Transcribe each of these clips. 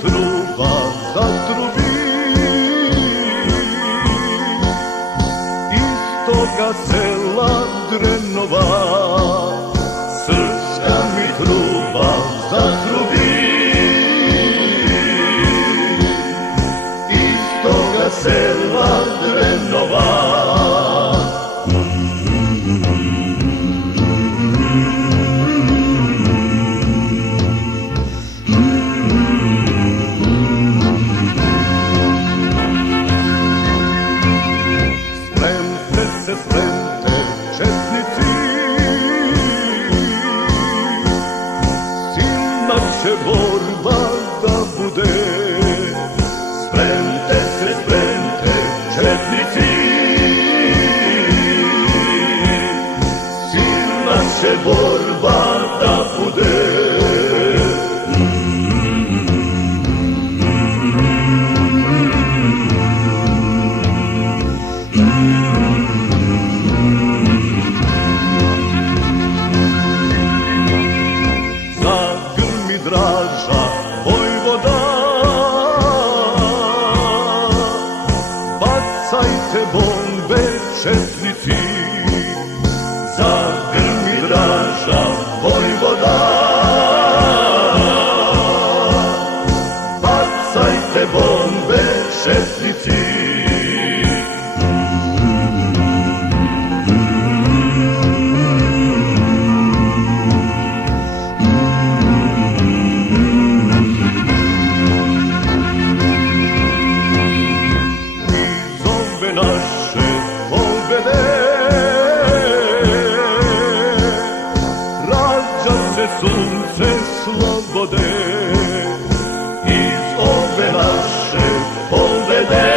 Truba zatrubi, iz toga sela Drenova. Srpska mi truba zatrubi, iz toga sela Drenova. Spremte četnici, silna će borba da bude. Spremte se, spremte četnici, silna će borba da bude. Draža vojvoda, bacajte bombe četnici. Zagrmi Draža vojvoda, bacajte bombe četnici. Naše pobede, rađa se sunce slobode. Iz ove naše pobede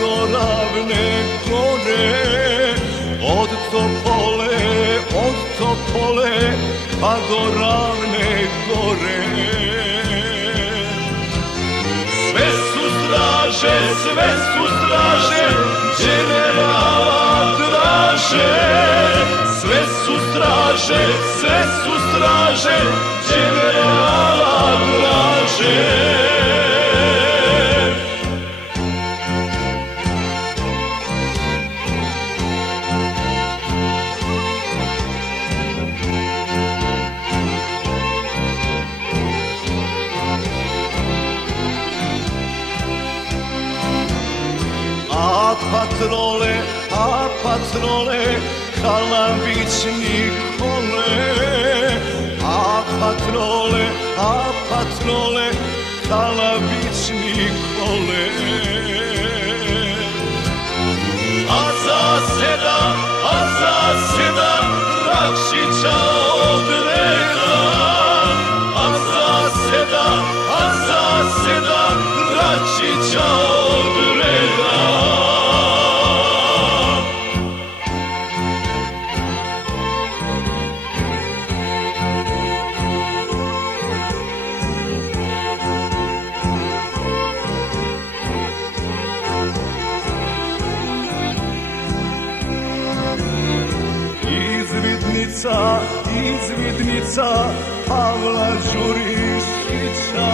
do Ravne gore, od Topole pa do Ravne gore. Sve su straže, generala draže. Sve su straže, generala draže. A patrole, Kalabić Nikole. A patrole, Kalabić Nikole. A zaseda Rakšića odreda. A zaseda Rakšića odreda. Izvidnica Pavla Đurišića.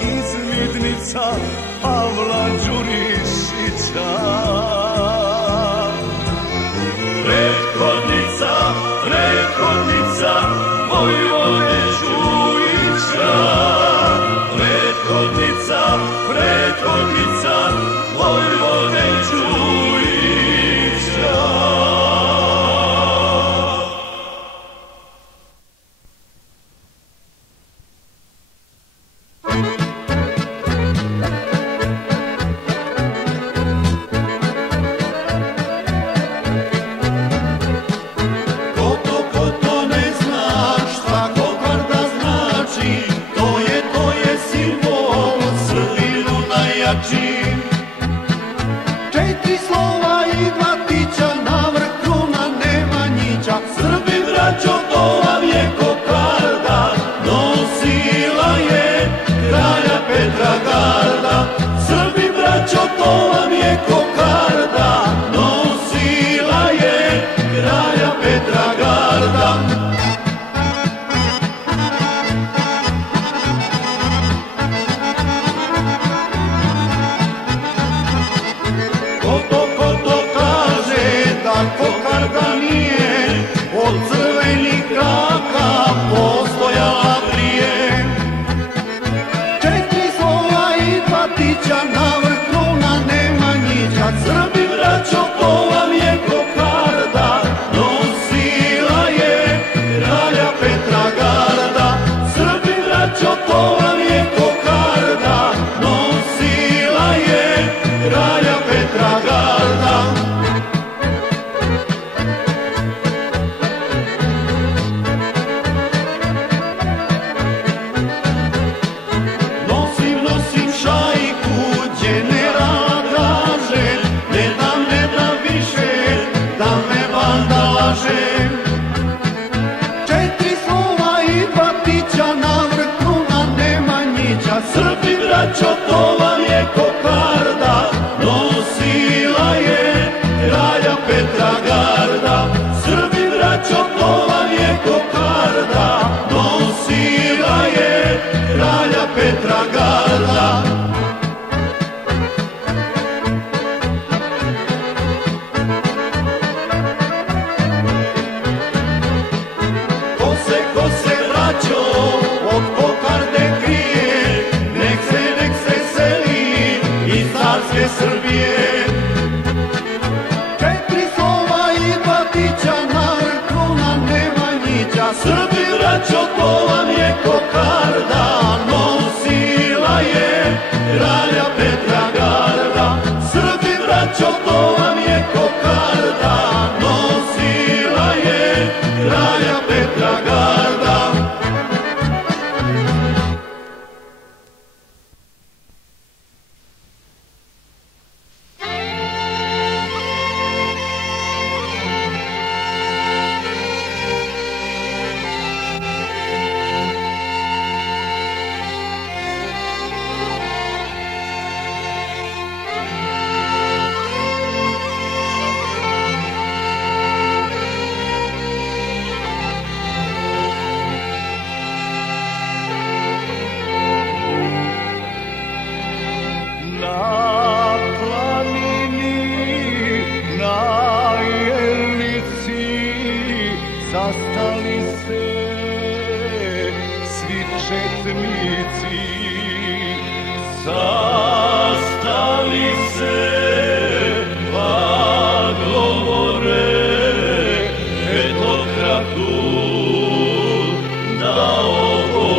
Izvidnica Pavla Đurišića. Prethodnica Vojvode Đujića. Prethodnica Vojvode Đujića. Četiri slova i dva tića, na vrh kruna Nemanjića. Srbi braćo, to vam je kokarda, nosila je kralja Petra garda. Srbi braćo, to vam je kokarda, nosila je kralja Petra garda. Kokarda nije od crvenih kraka postojala prije. Četiri slova i dva tića, na vrh kruna Nemanjića. Srbi braćo, to vam je kokarda, nosila je kralja Petra garda. Srbi braćo, to vam je kokarda, nosila je kralja Petra garda. Četiri slova i dva tića, na vrh kruna Nemanjića. Srbi braćo, to vam je kokarda, nosila je kralja Petra garda. Srbi braćo, to vam je kokarda, nosila je kralja Petra garda. sastali se svi četnici, sastali se pa govore petokraku da obore.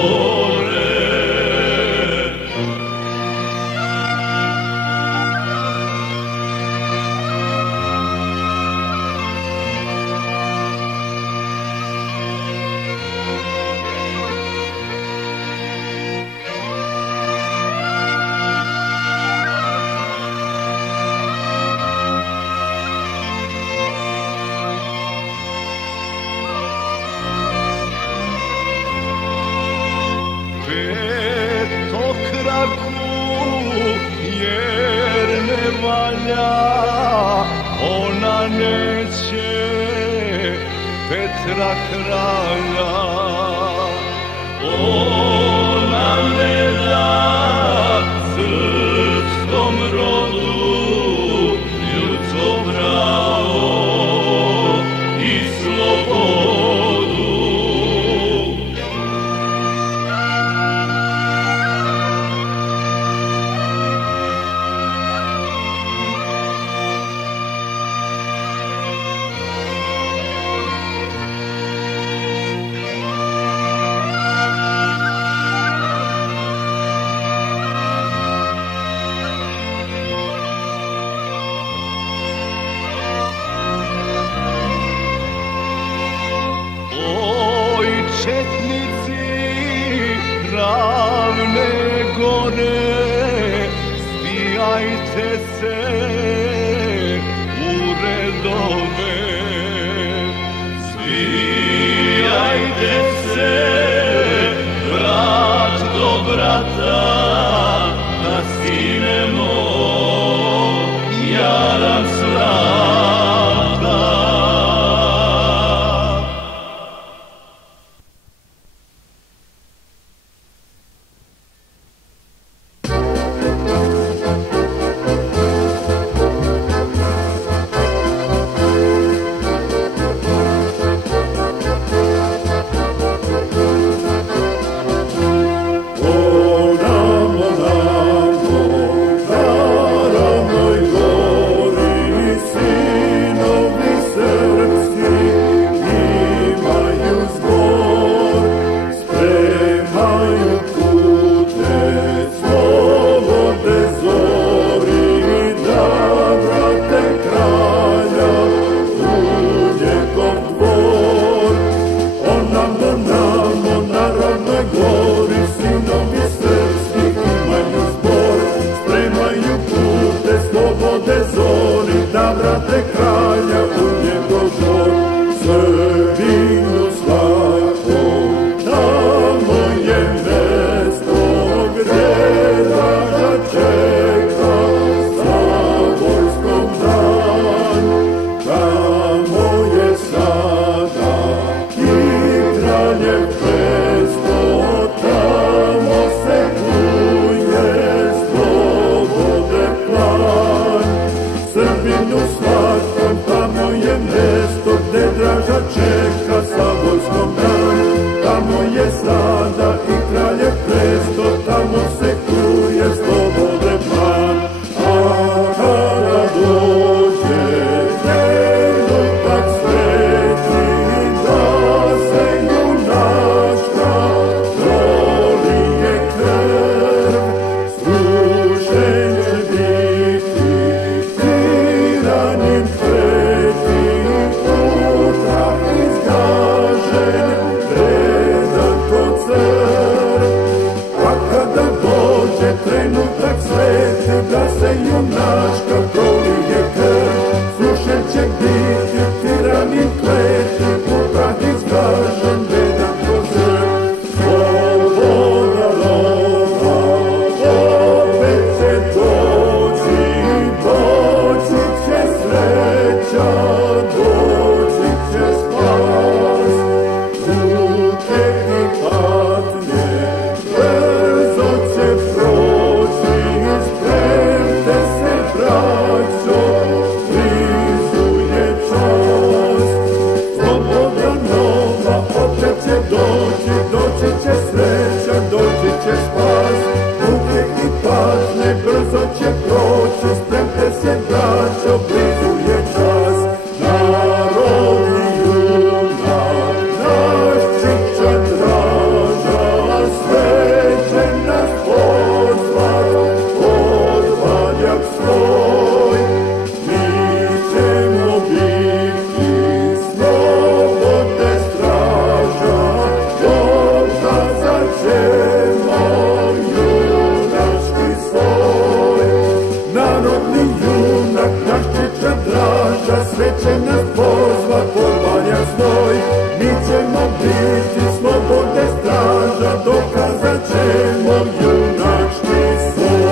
Jer ne valja, ona neće Petra kralja, ona ne da srpskom rodu ljudsko pravo i slobodu. Četnici ravne gore, zbijajte se u redove, zbijajte se brat do brata, da skinemo jaram s vrata. Izgažen ćemo biti slobode straža, dokazat ćemo junački svoj.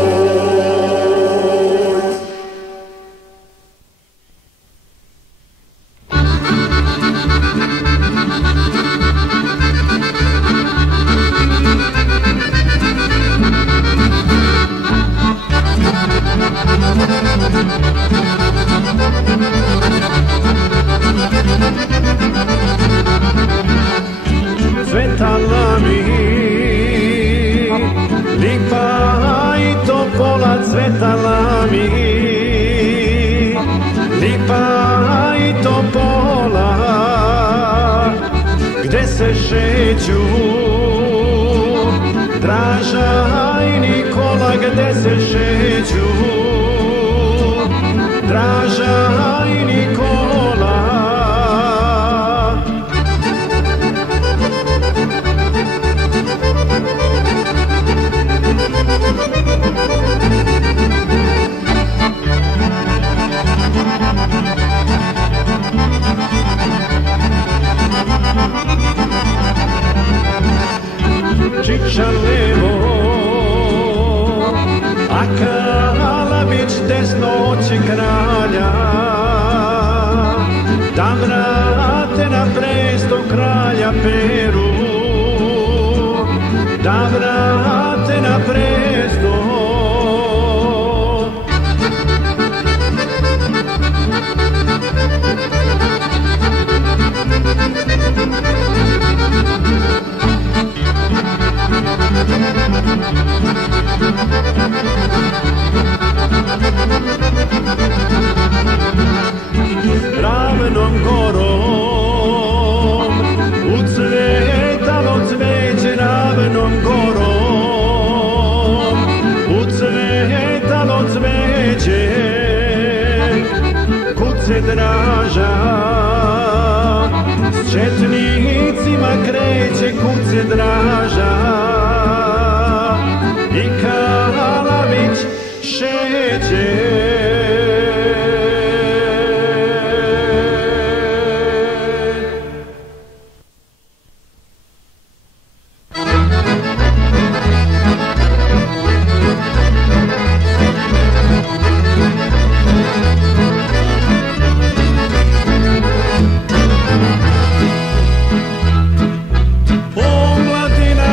Cvetala mi lipa i topola, cvetala mi lipa i topola, gde se šeću Draža i Nikola, gde se šeću Draža i Nikola. Čiča levo, a Kalabić desno oči kralja, da vrate na presto kralja Peru, da vrate na presto. Ravnom gorom ucvetalo cveće, ravnom gorom ucvetalo cveće, kud se Draža s četnicima kreće, kud se Draža i Kalabić šeće. Omladina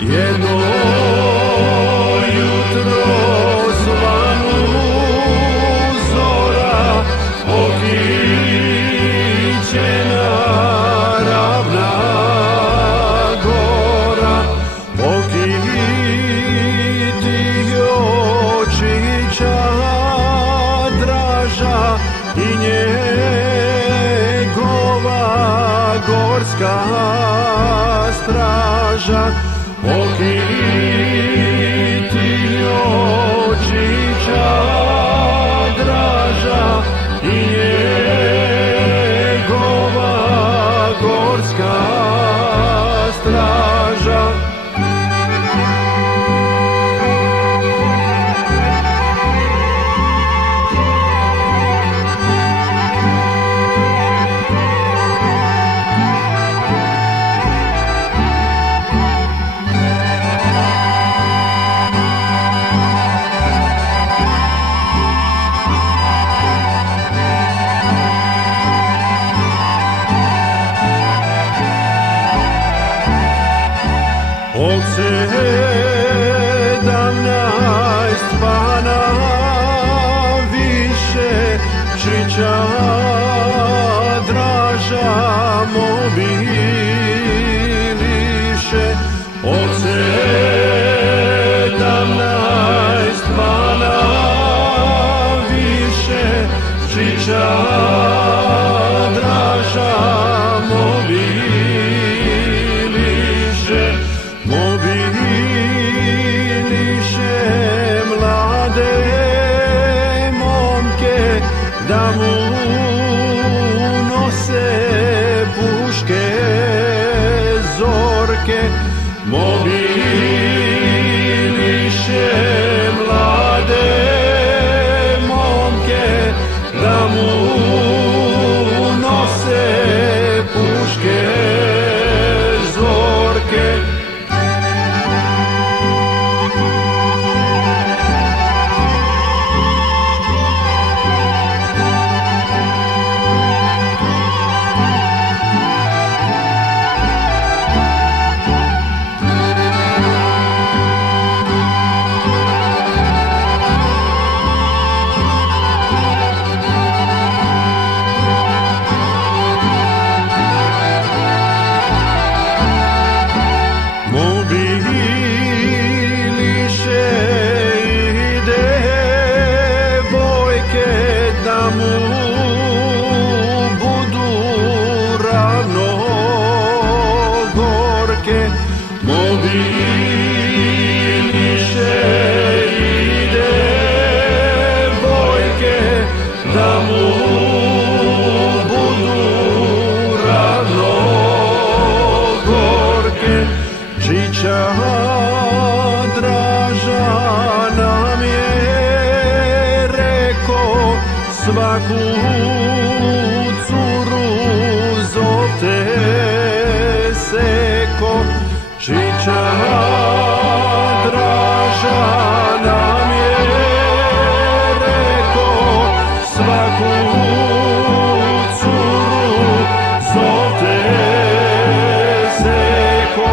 jedno jutro svanu zora okićena ravna gora, okiti očića draža i njegova gorska straža, okiti očića draža i njegova gorska straža. Od 17 pana više Čiča draža mobiliše. Od 17 pana više Čiča draža mobiliše. Mobiliše mlade momke da mu nose puške zorke. Mobiliše mlade momke da mu nose puške zorke. Mobiliše i devojke da mu budu ravno gorke. Mobiliše i devojke da mu budu ravno gorke. Čiča draža nam je reko, svaku curu zovte seko. Čiča draža nam je reko, svaku curu zovte seko.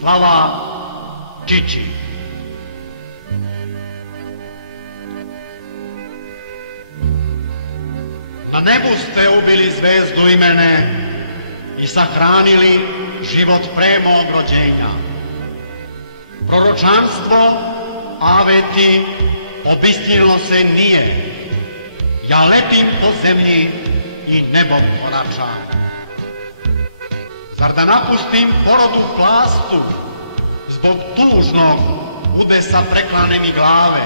Slava Čiči. Na nebu ste ubili zvezdu i mene i sahranili život pre mog rođenja. Proročanstvo Aveti obistinilo se nije. Ja letim po zemlji i nebom koračam. Zar da napustim porodu vlastu zbog tužnog udesa preklane mi glave?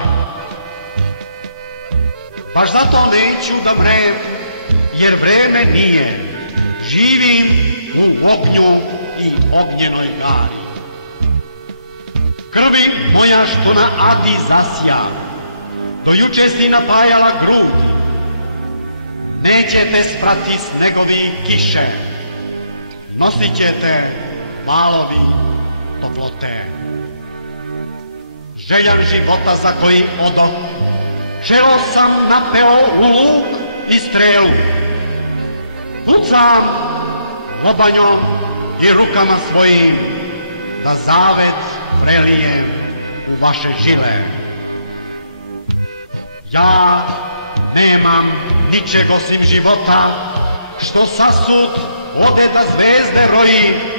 Baš zato neću da mrem, jer vreme nije. Živim u ognju i ognjenoj gari. Krvi moja što na Ati zasja, do juče si napajala grud. Nećete sprati snegovi kiše, nosit ćete valovi toplote. Željan života za koji odom, želo sam napeo u luk i strelu. Kucam lobanjom i rukama svojim, da zavet prelijem u vaše žile. Ja nemam ničeg osim života, što sasud vode da zvezde roji.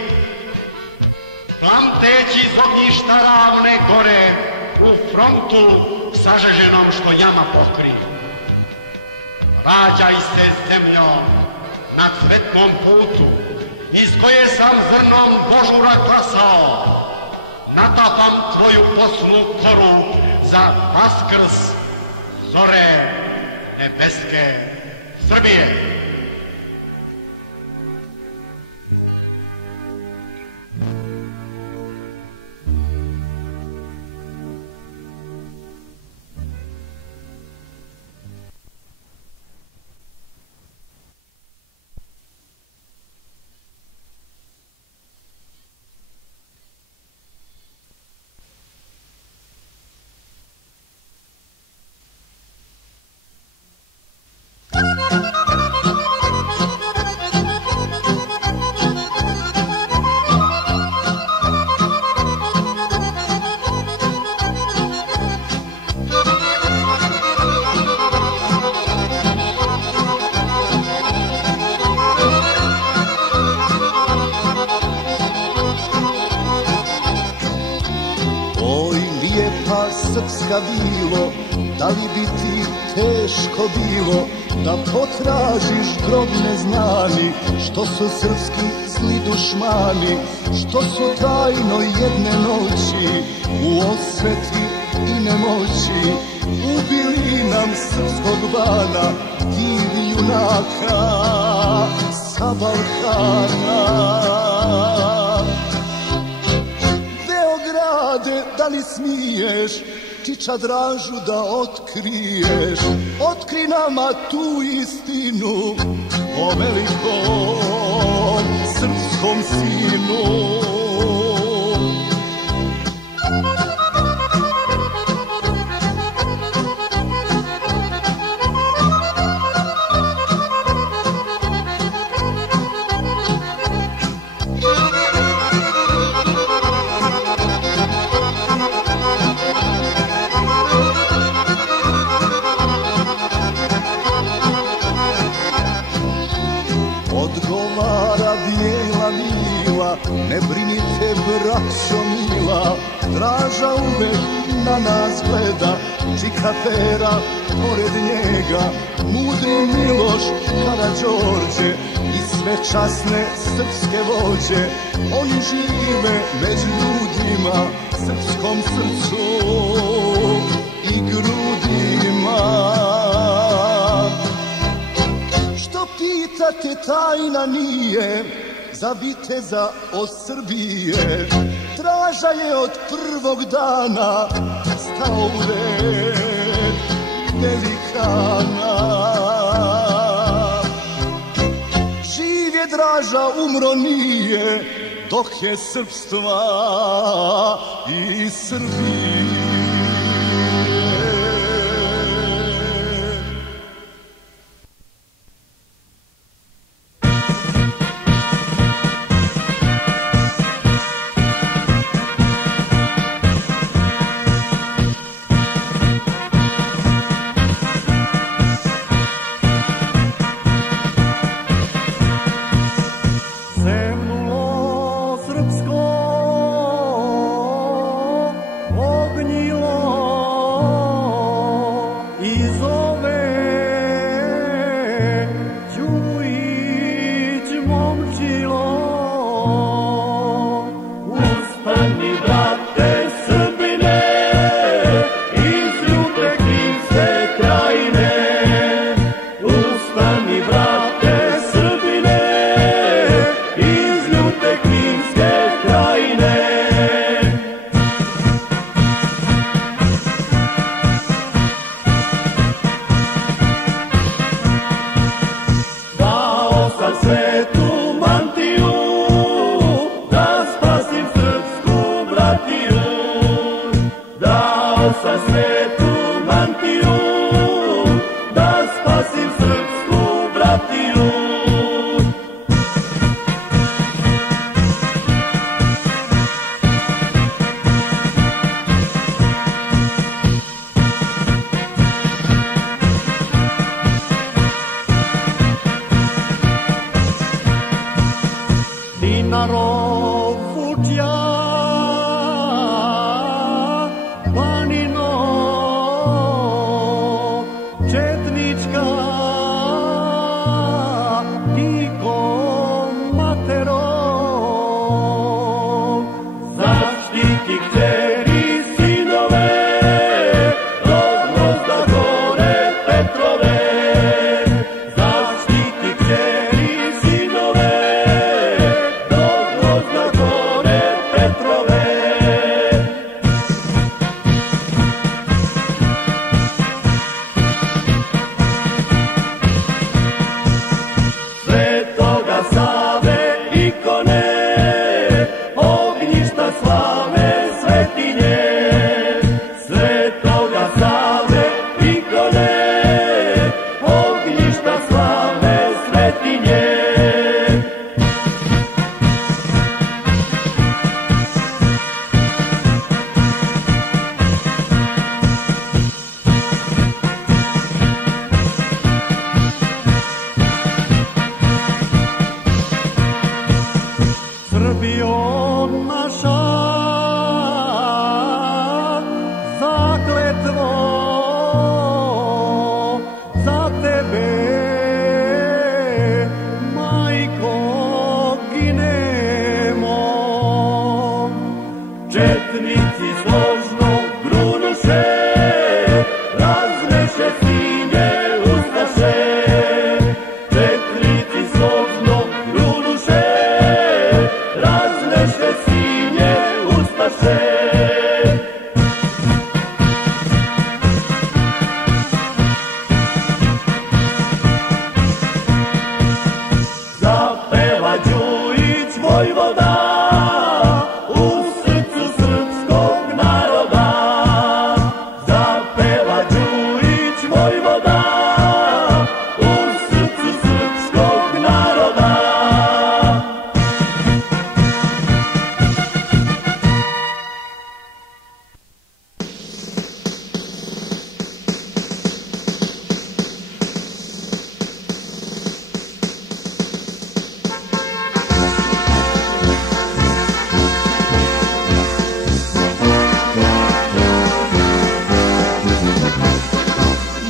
Plamteći iz ognjišta ravne gore, u frontu sažeženom što jama pokri. Rađaj se zemljo na cvetnom putu, iz koje sam zrnom božura klasao. Natapam tvoju posnu koru za Vaskrs zore nebeske Srbije. Srpska bilo, da li bi ti teško bilo da potražiš grob neznani, što su srpski zli dušmani, što su tajno jedne noći u osveti i nemoći ubili nam srpskog bana, divi junaka sa Balkana. Beograde, da li smiješ Čiča Dražu da otkriješ? Otkri nama tu istinu o velikom srpskom sinu. Ne brinite, braćo mila, Draža uvek na nas gleda, Čika Pera pored njega, mudri Miloš, Karađorđe i sve časne srpske vođe. Oni žive među ljudima, srpskom srcu i grudima. Što pitate, tajna nije za viteza od Srbije. Draža je od prvog dana stao u red velikana. Živ je Draža, umro nije, dok je srpstva i Srbije. na rov fuđa, planino četnička i komatero, zaštiti kćeri sinove, od Gvozda Gore Petrove, zaštiti kćeri sinove, od Gvozda Gore Petrove. Svetoga Save ikone, ognjišta slave svetinje, Svetoga Save ikone, ognjišta slave svetinje. Srbijo naša, zakletvo za tebe, majko, ginemo. Četnici složno grunuše, razneše svinje ustaše, četnici složno grunuše, razneše svinje ustaše. Zapeva Đujić vojvoda u srcu srpskog naroda, zapeva Đujić vojvoda u srcu srpskog naroda.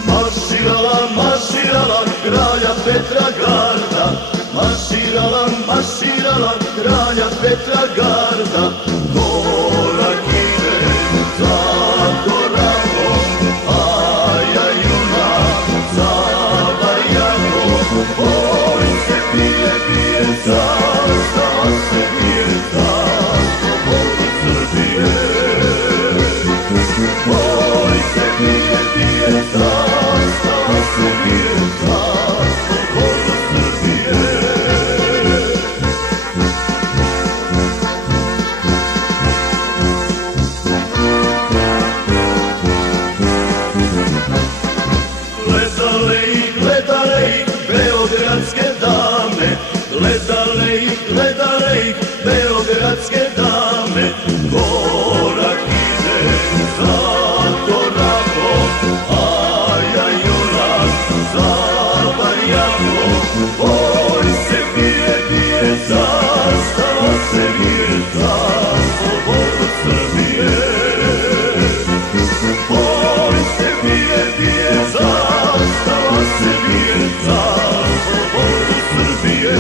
Marširala, marširala, kralja Petra garda, marširala, marširala, kralja Petra garda, korak ide za korakom, a ja juna za barjakom, oj se bije, bije, zastava se bije, za slobodu Srbije. Oj se bije, bije, zastava se bije, za slobodu Srbije. Gledale ih beogradske dame, gledale ih beogradske dame, korak ide za korakom, a ja junak za barjakom, oj se bije, bije, zastava se bije, za slobodu Srbije. Oj se bije, bije, zastava se bije, za slobodu Srbije.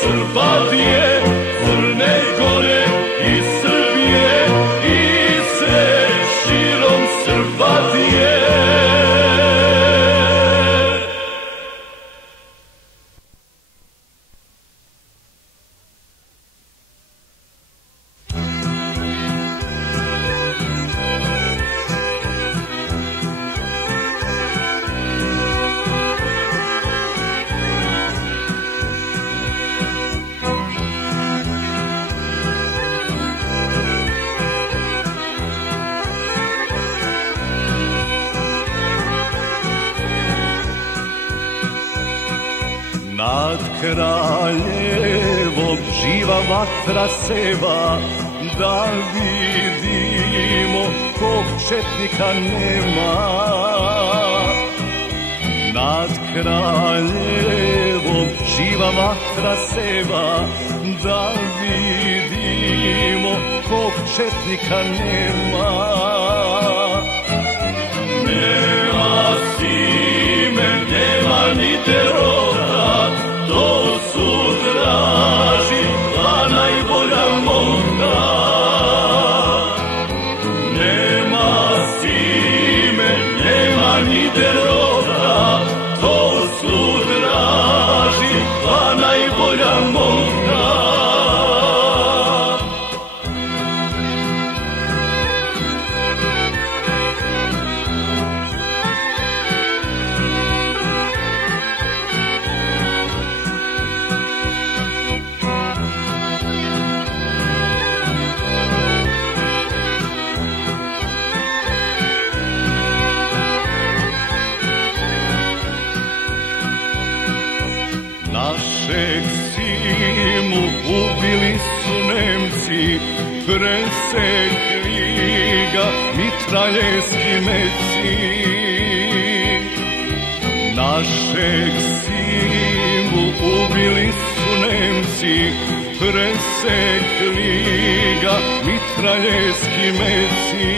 Srbije, Crne Gore i Srbije i sve širom Srbije. Nad kraljevom živa vatra seva, da vidimo kog četnika nema. Nad kraljevom živa vatra seva, da vidimo kog četnika nema. Nema Sime, nema ni Terota, to su draži, a najbolja moga. Nema Sime, nema ni Terota, to su draži, a najbolja moga. Našeg Simu ubili su Nemci, presekli ga mitraljevski meci. Našeg Simu ubili su Nemci, presekli ga mitraljevski meci.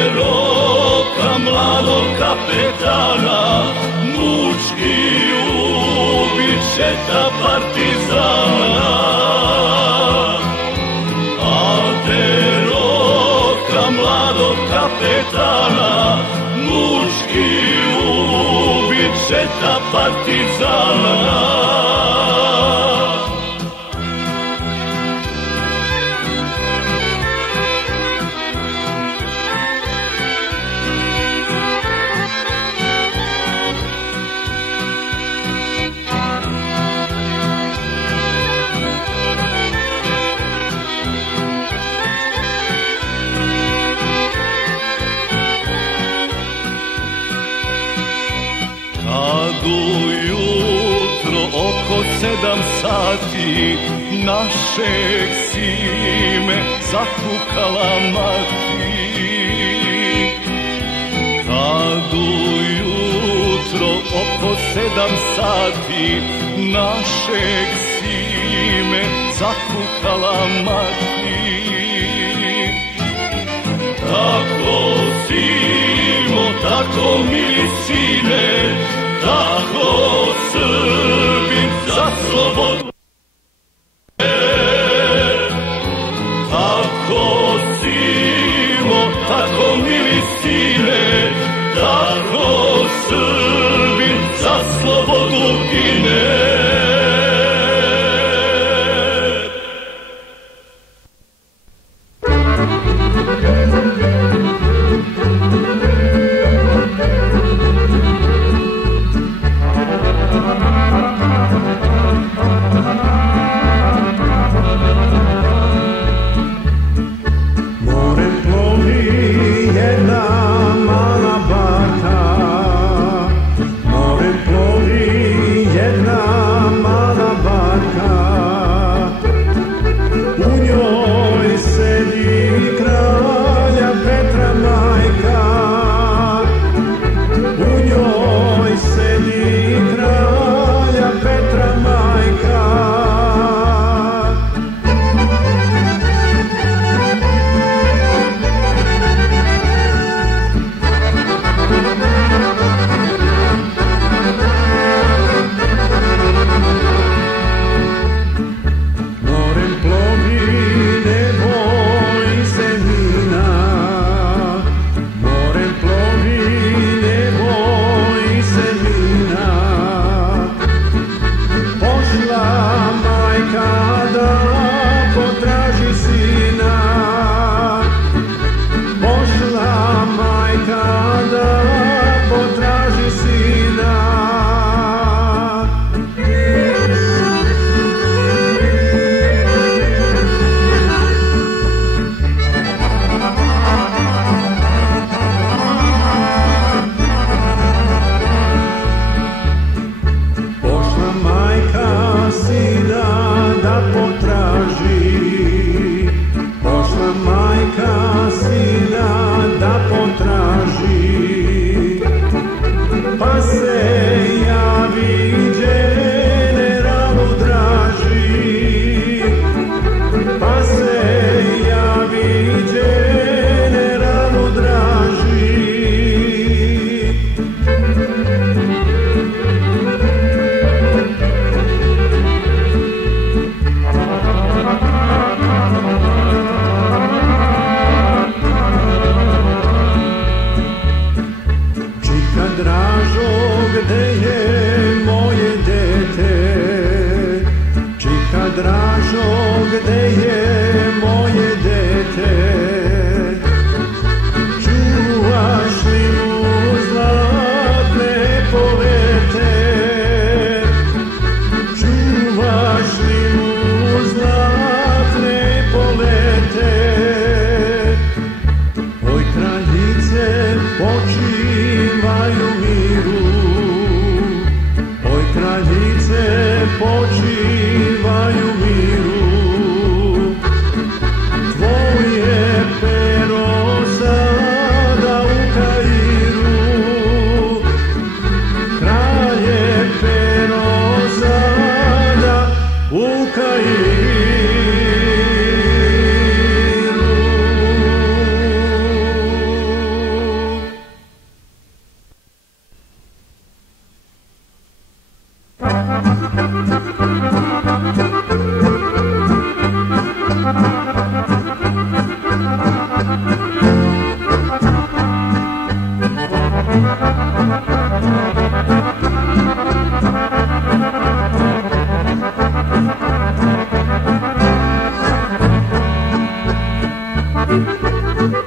Aderoka, mladog kapetana, mučki ubit će ta partizana. Aderoka, mladog kapetana, mučki ubit će ta partizana. Kad ujutro oko 7 sati našeg Sime zakukala mati. Kad ujutro oko 7 sati našeg Sime zakukala mati. Tako Simo, tako mili sine, tako Srbin za slobodu. Tako Simo, tako mili sine, tako Srbin za slobodu gine. Jedna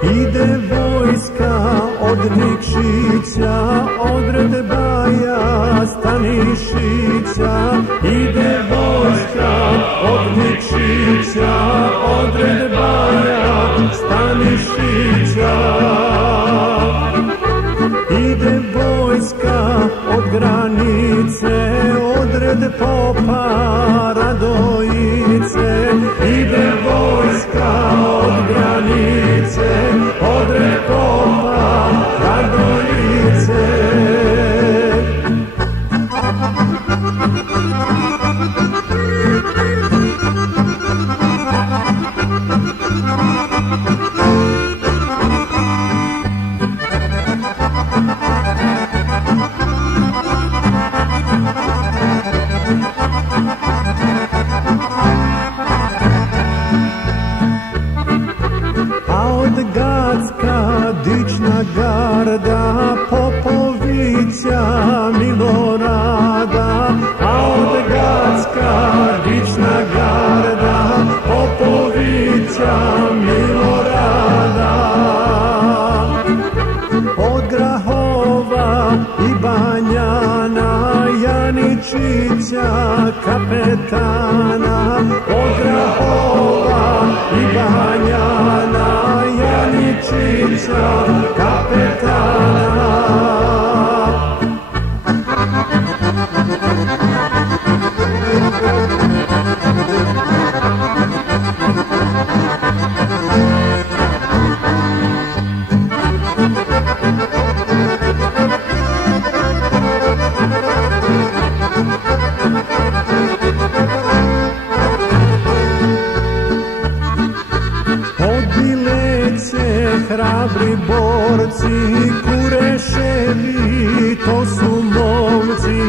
Ide vojska od Nikšića, od Redebaja, Stanišića. Ide vojska od Nikšića, od Redebaja, Stanišića. Ide vojska od granice, od Rede popa Radojice. Ide vojska od granice, od Rede popa Radojice. Dična garda Popovića Milorada, a od Gacka dična garda Popovića Milorada. Od Grahova i Banjana Janičića kapetana, od Grahova i Banjana Janičića kapetana. Hrabri borci, Kureševi, to su momci.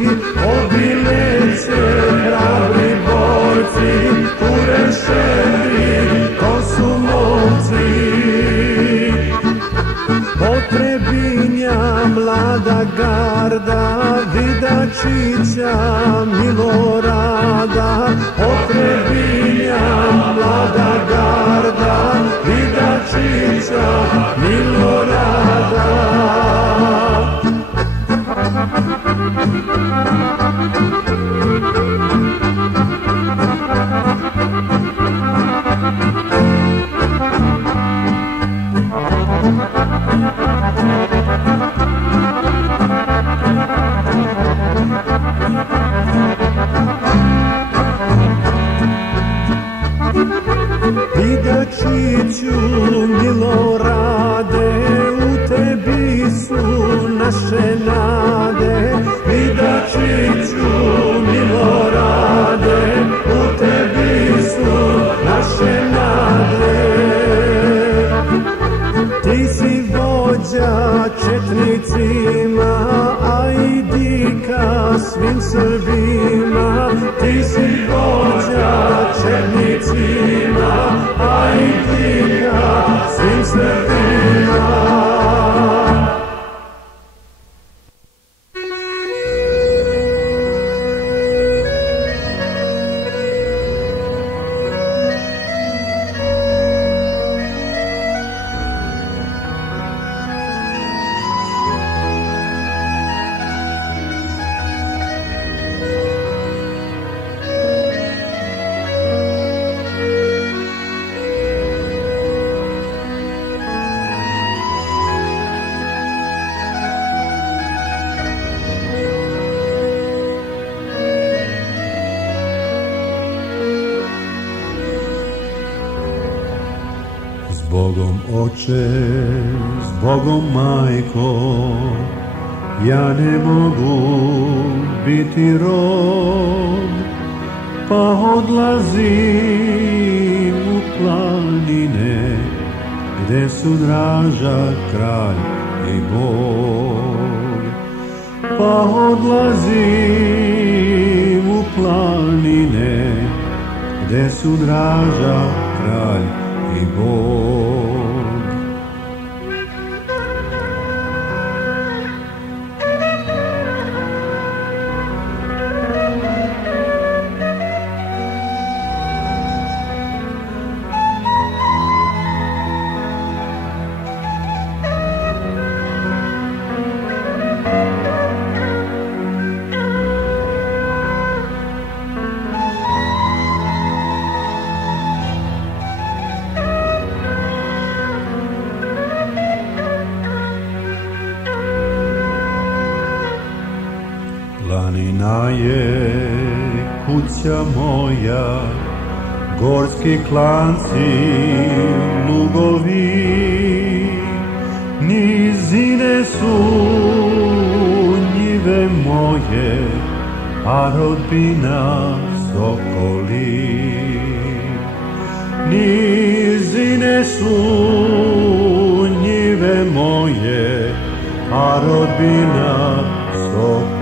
Obileće, hrabri borci, Kureševi, to su momci. Potrebinja, mlada garda, Vidačića, Milorada. Potrebinja, mlada garda, Vidačića, Milorada. Vidačiću, Milorade, u tebi su naše nade. Vidačiću, Milorade, u tebi su naše nade. Ti si vođa četnicima, a i dika svim Srbima. Ti si vođa četnicima, a i dika svim Srbima. Zbogom oče, zbogom majko, ja ne mogu biti rob, pa odlazim u planine, gde su Draža, kralj i Bog. Pa odlazim u su Draža, kralj i Bog. Planina je kuća moja, gorski klanci, lugovi, nizine su njive moje, a rodbina sokoli. Nizine su njive moje, a rodbina sokoli.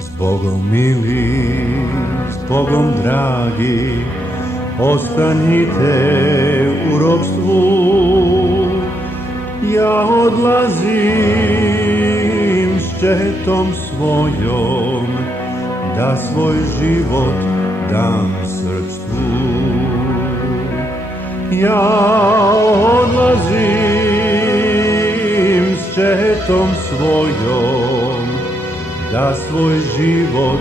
Zbogom mili, zbogom dragi, ostanite u ropstvu. Ja odlazim s četom svojom, da svoj život dam srpstvu. Ja odlazim s četom svojom, da svoj život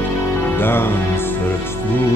dam srpstvu.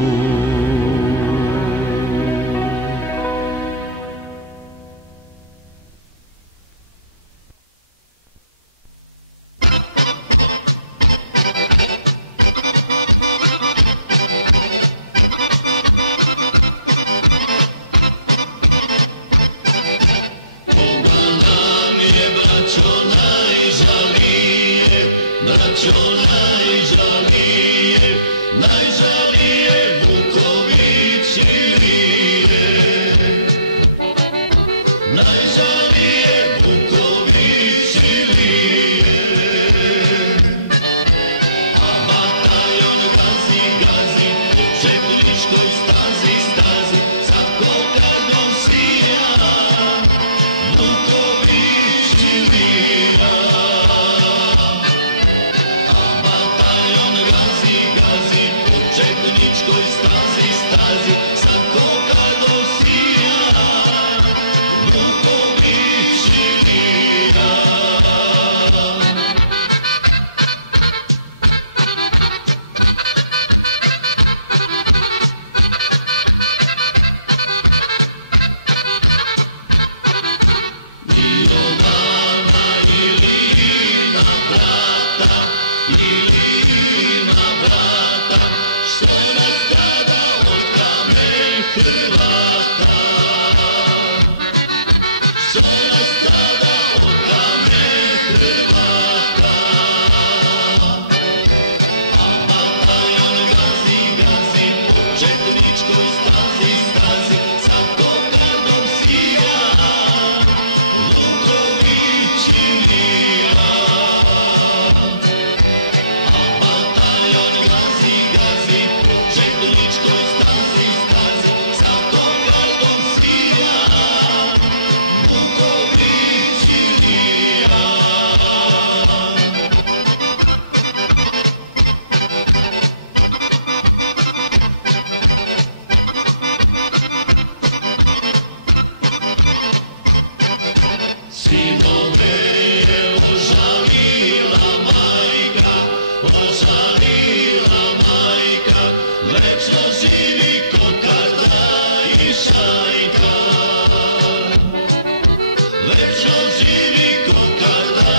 Lepšo živi ko kada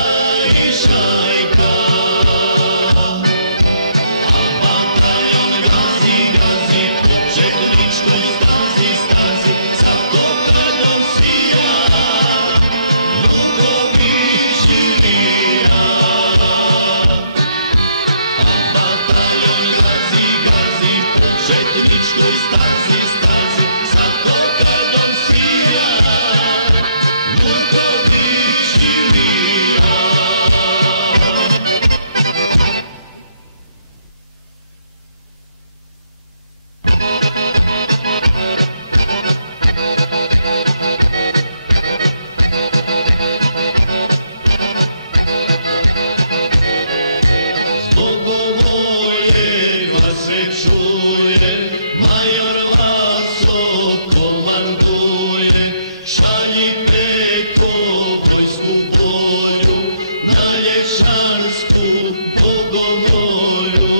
i šajka. stazi, stazi, sa kokardom svija, Vujković i Mija. Se čuje, major Laso komanduje, šaljite ko vojsku boju, na Lješansku Bogomolju.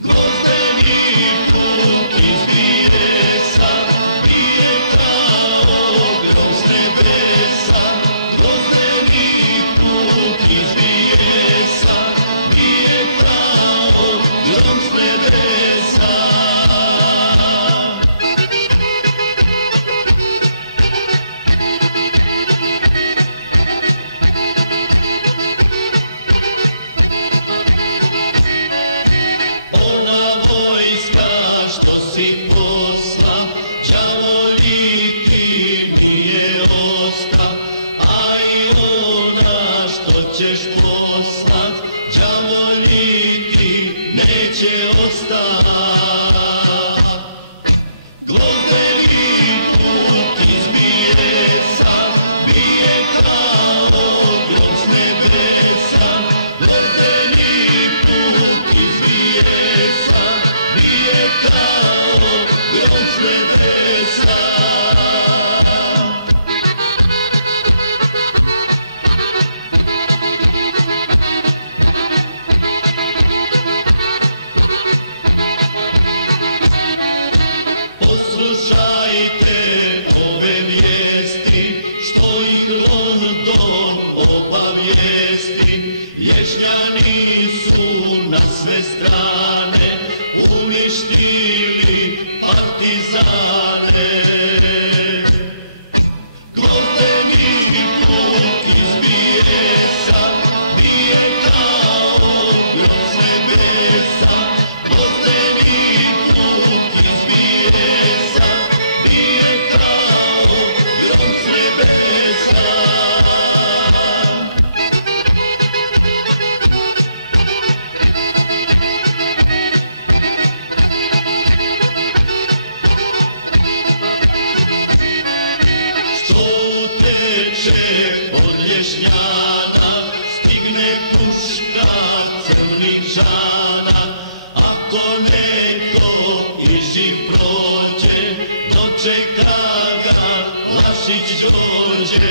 Gvozdeni puk iz bijesa, bije kao grom s nebesa, gvozdeni puk iz bijesa, bije kao grom s nebesa. Ona vojska što si posla, đavoliti mi je osta, a i ona što ćeš poslat, đavoliti neće ostat. Gvozdeni puk iz bijesa, bije kao grom s nebesa, gvozdeni puk iz bijesa, bije kao grom s nebesa. Poslušajte ove vijesti, što ih London obavijesti. Lješnjani su na sve strane uništili partizane. Gvozdeni puk iz bijesa, bije kao grom s nebesa, gvozdeni puk iz bijesa, bije kao grom s nebesa. Što uteče od Lješnjana, stigne puška Crničana. Ako neko i živ prođe, dočeka ga Lašić Đorđe.